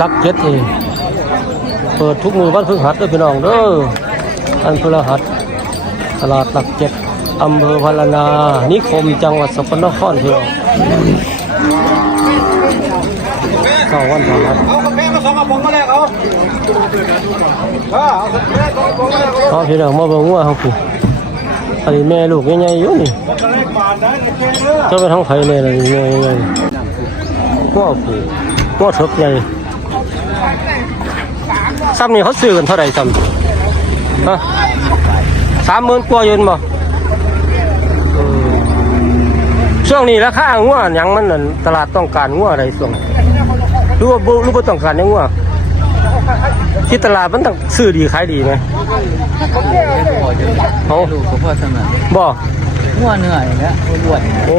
ลักเจ็ดเองเปิดทุกมือวันพฤหัสเด้อพี่น้องเด้ออันพฤหัสตลาดหลักเจ็ดอำเภอพารานานิคมจังหวัดสกลนครพี่น้องเข้าวันพฤหัสเอากาแฟมาสองกระป๋องมาแล้วเขาเอากาแฟสองกระป๋องมาแล้วเขาพอพี่น้องมาเบิ่งว่าเขาคืออันนี้แม่ลูกใหญ่ๆอยู่นี่จะเล่นบาทได้ในเกมเด้อเจ้าไปท้องไข่เลยนะใหญ่ๆง้อผูง้อเถิกใหญ่ ซ้ำนี่เขาซื้อกันเท่าไหร่ซ้ำฮะสามหมื่นกว่าเยนบ่เออช่วงนี้ราคางัวหยังมันนั่นตลาดต้องการงัวอะไรช่วงรู้ว่าบ่รู้ว่าต้องการหยังงัวที่ตลาดมันต้องซื้อดีขายดีไหมเขาลูกผมพ่อสมัครบ่มั่วเหนื่อยแล้วอ้วนโอ้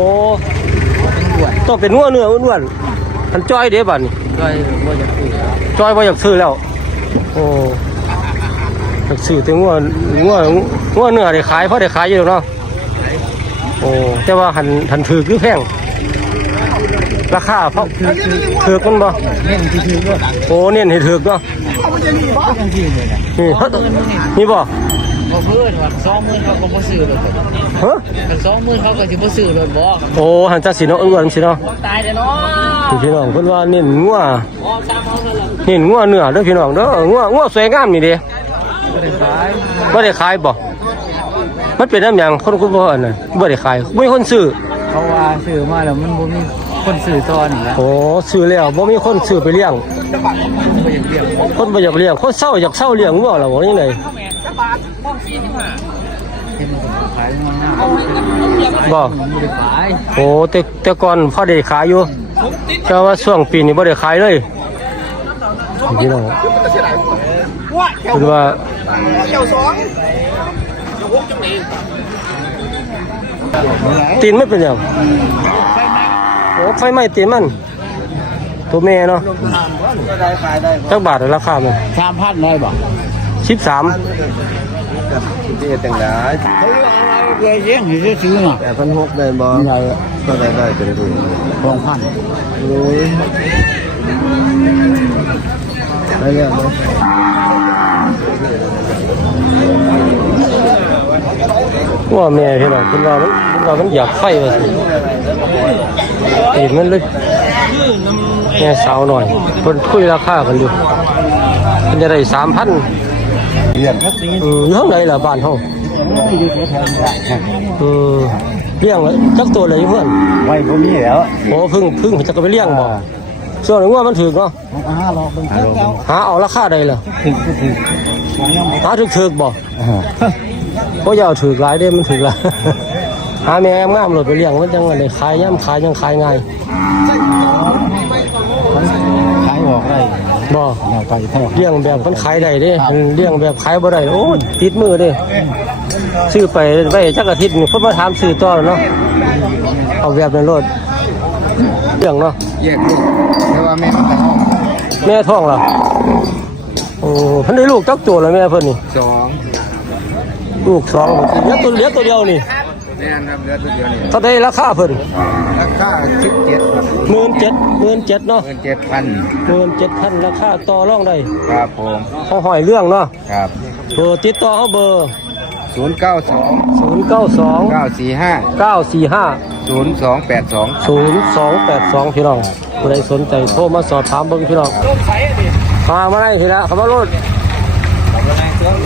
อ้วนต้องเป็นงัวเนื้ออ้วนๆอันจ้อยเด้บัดนี้ก็บ่จะคุยจ้อยบ่อยากซื้อแล้วโอ้อยากซื้อแต่งัวงัวงัวเนื้อได้ขายเพราะได้ขายอยู่แล้วเนาะโอ้แต่ว่าหันหันถือคือแพงราคาเพราะถือมันบ่เล่นที่คือก็โอ้เน้นให้ถือเนาะทั้งที่เลยนะนี่เฮ้ยนี่บ่พอเพื่อนว่าสองหมื่นเขาก็บ่ซื้อรถฮะกันสองหมื่นเขาก็สิบ่ซื้อรถบ่โอ้หันจักสิเนาะอ้วนสิเนาะตายแล้วเนาะพี่น้องเพิ่นว่าเน้นงัวออกตาม เอาเถอะล่ะเน้นงัวเนื้อเด้อพี่น้องเด้องัวงัวสวยงามนี่เด้บ่ได้ขายบ่ได้ขายบ่มันเป็นน้ำหยังคนคุณบ่อันนั้นบ่ได้ขายบ่มีคนซื้อเขาว่าซื้อมาแล้วมันบ่มีคนซื้อตอนนี่ละโอ้ซื้อแล้วบ่มีคนซื้อไปเลี้ยงบ่อยากเลี้ยง คนบ่อยากเลี้ยงคนเศร้าอยากเศร้าเลี้ยงงัวล่ะบ่นี่ไดเห็นมันขายมันหน้าบ่บ่ได้ขายโอ้แต่แต่ก่อนพอได้ขายอยู่แต่ว่าช่วงปีนี้บ่ได้ขายเลย พี่น้องคือว่าเกี่ยวสองตีนไม่เป็นหยังโอ้ไฟไหม้ตีนมันตัวแม่เนาะได้ขายได้จักบาทราคามัน3,000ได้บ่13ที่แต่งได้เขาเอาอะไรเกยเลี้ยงให้ซื้อๆน่ะแต่พันหกได้บ่ก็ได้ได้เป็นดู2,000ได้เรื่อ งไหมว่าแม่พี่น้องคุณว่ามันคุณว่ามันอยากไฟว่าสิตีนมันเลยแม่สาวหน่อยเพิ่นคุยราคากันอยู่เพิ่นจะได้สามพันเรียนอืมอยู่ข้างในล่ะบ้านเฮาอืมเลี้ยงไว้จักตัวเลยเพื่อนไว้บ่มีแล้วโอ้เพึ่งเพึ่งจะก็ไปเลี้ยงบ่ ส่วนว่ามันถึกเนาะห้าร้อยเป็นหาเอาราคาใดล่ะถึงถึงหาถึกถึกบ่เพราะอย่าเอาถึกหลายเด้มันถึกหลายหาแม่งามๆเลยไปเลี้ยงมันจังได๋ขายย่ํขายยังขายง่ายขายออกได้บ่แนวไปแท้เลี้ยงแบบมันขายได้เด้มันเลี้ยงแบบขายบ่ได้โอ้ยติดมือเด้ซื้อไปไว้จักอาทิตย์นี่เพิ่นมาถามซื้อต่อแล้วเนาะเอาแบบนั้นโลด เลี้ยงเนาะแยกลูกแต่ว่าแม่มันแต่ห้องแม่ท้องล่ะโอ้เพิ่นได้ลูกจักตัวแล้วแม่เพิ่นนี่สองลูกสองเหลือตัวเหลือตัวเดียวนี่แน่นครับเรือตัวเดียวนี่เท่าใดราคาเพิ่นราคาสิบเจ็ดหมื่นเจ็ดหมื่นเจ็ดเนาะเงินเจ็ดพันหมื่นเจ็ดพันราคาต่อรองได้ครับผมเขาหอยเรื่องเนาะครับเบอร์ติดต่อเขาเบอร์ศูนย์เก้าสองศูนย์เก้าสองเก้าสี่ห้าเก้าสี่ห้า ศูนย์สองแปดสองศูนย์สองแปดสองพี่น้องผู้ใดสนใจโทรมาสอบถามเบิ่งพี่น้องมามาได้ทีละคำว่ารถ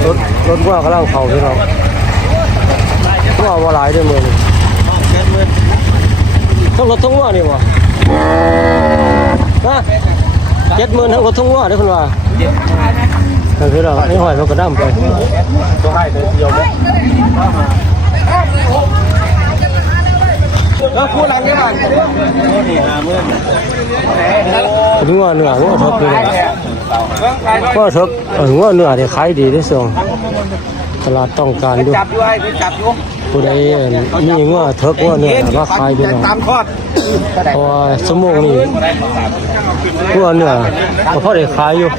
รถรถว่ากำลังเข้าพี่น้องว่าว่าหลายเด้วยมือนี่ทั้งรถทั้งว่านี่บ่ฮะเจ็ดหมื่นทั้งรถทั้งว่าได้อคุณว่าเออพี่น้องนี่หอยมันก็ดำไป ตัวเดียวเลยแล้วคู่หลังนี่มันนี่ห้าหมื่นถึงว่าเนื้อว่าทบพี่น้องเบิ่งขายด้วยว่าทบเออว่าเนื้อที่ขายดีที่สุดตลาดต้องการด้วยจับด้วยจับอยู่ผู้ใดมีงัวเถิกงัวเนื้อมาขายพี่น้อยตามทอด เพราะว่าสมองนี่งัวเนื้อก็พอได้ขายอยู่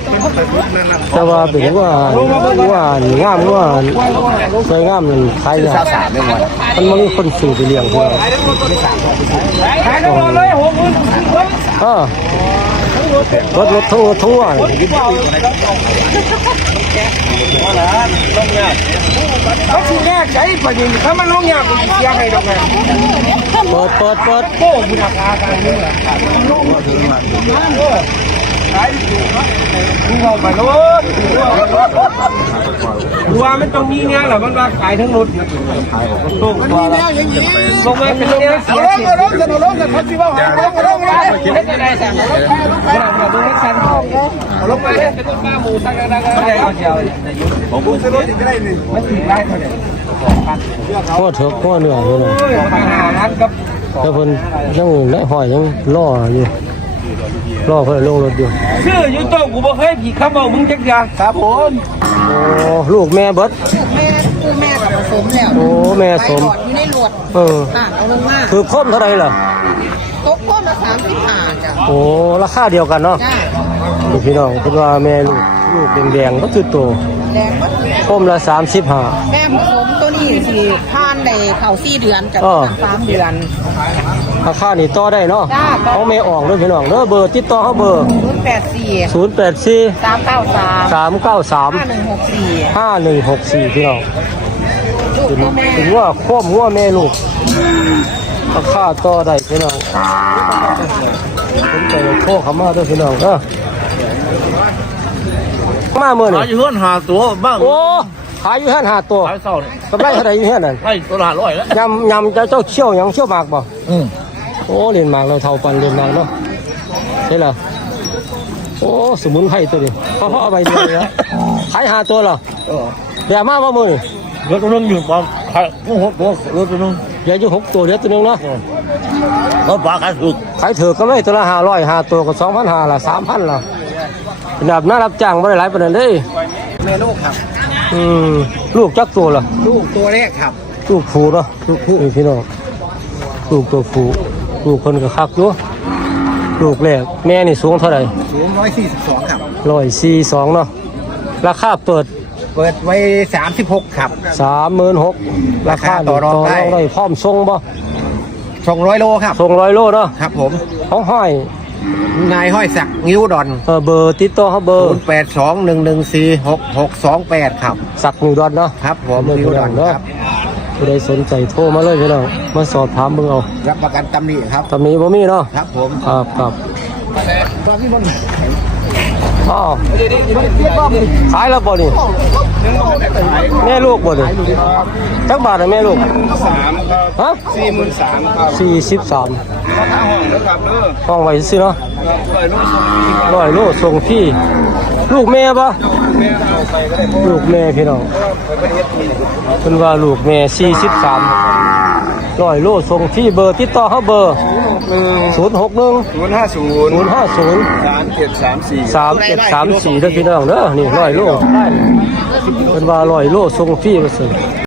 แต่ว่าเป็นว่าว่างามว่าสวยงามนั่นขายยากมันบ่มีคนซื้อไปเลี้ยงพี่นองขา รถรถทั่วทั่วเขาชูแรกใจประเด็นถ้ามันลงยากยากให้ดอกไงเปิดเปิดเปิดโก้บุญราคาการเงินลงมาถึงมันขายถูก ดูเอาไปรถดูว่ามันต้องมีเงี้ยหรอมันว่าขายทั้งรถลงมาแล้วอย่างนี้ลงมาเป็นเงี้ยเสียเสียลงกันลงกันเขาคิดว่าหายลงกันลงกันคิดได้ไงสั่งลงไปลงไปลงไปสั่งลงไปเป็นต้นป้าหมูสั่งกันได้ก็เดียวผมพูดซื้อรถอีกได้หนึ่งมันถึงได้เท่าไหร่พ่อเถอะพ่อเหนื่อยอยู่นะโอ้ยมาหาร้านกับแต่เพิ่นยังได้หอยยังล่ออยู่ ล่อเพิ่นลงรถอยู่ชื่อยูโต้กูบอกให้ผีข้าบอกมึงจักอย่างครับผมโอ้ลูกแม่เบิดแม่คือแม่กับผสมแล้วโอ้แม่สมไปหลอดอยู่ในหลวดเออค่ะเอาลงมาคือคมเท่าไหร่ล่ะตกก้นละสามสิบห้าจ้ะโอ้ราคาเดียวกันเนาะจ้านี่พี่น้องคิดว่าแม่ลูกลูกแดงๆก็คือโตแดงก็คือคมละ35แม่ผสมตัว นี้สิผ่านในเข่าสี่เดือนจ้ะอ้อสามเดือน ราคานี่ต่อได้เนาะจ้าต่อเอาแม่ออกเด้อพี่น้องเด้อเบอร์ติดต่อเฮาเบอร์ศูนย์แปดสี่084 สามเก้าสามห้า393หนึ่งหกสี่5164พี่น้องลูกถึงตัวแม่ถึงว่าควบหัวแม่ลูกราคาต่อได้พี่น้องผมจะโทรเข้ามาด้วยพี่น้องเด้อมาเมื่อนี่ขายอยู่เฮือนหาตัวบ้างโอ้ ขายอยู่ห้านหาตัวขายเศร้าเนี่ยกำไรเท่าไหร่อยู่ห้านนั่นให้ตัวละร้อยแล้วยำยำจะเจ้าเชี่ยวหยังเชี่ยวหมากบ่อืมโอ้เรียนหมากเราเท่าปันเรียนหมากเนาะใช่เหรอโอ้สมุนไพรตัวนี้เขาเขาเอาไปเดียวเลยนะขายหาตัวเหรอเดี๋ยวมาบ่มือนี่รถตัวนึงอยู่ปั๊มขายโอ้โหตัวรถตัวนึงเดี๋ยวอยู่หกตัวเดี๋ยวตัวหนึงเนาะรถปลาขายถูกขายเถือะก็ไม่ตัวละห้าร้อยห้าตัวก็สองพันห้าละสามพันละเป็นแบบน่ารับจ้างไม่ได้หลายประเด็นเลยแม่ลูกครับ อืมลูกจักตัวละลูกตัวแรกครับ ลูกผูเนาะลูกผูอีกพี่น้องลูกตัวผูลูกคนก็คักอยู่ลูกแรกแม่นี่สูงเท่าไหร่สูงร้อยสี่สิบสองครับร้อยสี่สองเนาะราคาเปิดเปิดไว้สามสิบหกครับสามหมื่นหกราคาต่อรองได้ได้พร้อมส่งบ่สองร้อยโลครับส่งร้อยโลเนาะครับผมของห้อย นายห้อยสักงิ้วดอนเออเบอร์ติดต่อเขาเบอศูร์นย์แปดสองหนึ่งหนึ่งสี่หกหกสองแปดครับ สักหนึ่งดอนเนาะครับผมเบอร์งิ้วดอนเนาะครับผู้ใดสนใจโทรมาเลยพี่น้องมาสอบถามเบิ่งเอารับประกันตำหนิครับตอนนี้บ่มีเนาะครับผมครับครับ อ้าวขายแล้วบ่นี่แม่ลูกบ่นี่จักบาทอะแม่ลูกสามครับฮะสี่หมื่นสามครับสี่สิบสามห้องนะครับเด้อห้องไว้ซื้อเนาะเปิดลูกส่งร้อยโลส่งพี่ลูกแม่ปะแม่เอาไปก็ได้เพราะลูกแม่พี่น้องไปประเทศจีนเป็นว่าลูกแม่สี่สิบสามร้อยโลส่งที่เบอร์ติดต่อเขาเบอร์ หนึ่งศูนย์หกหนึ่งศูนย์ห้าศูนย์ศูนย์ห้าศูนย์สามเจ็ดสามสี่สามเจ็ดสามสี่เด้อพี่น้องเด้อนี่ร้อยโลได้เป็นว่าร้อยโลส่งฟรีมาสิ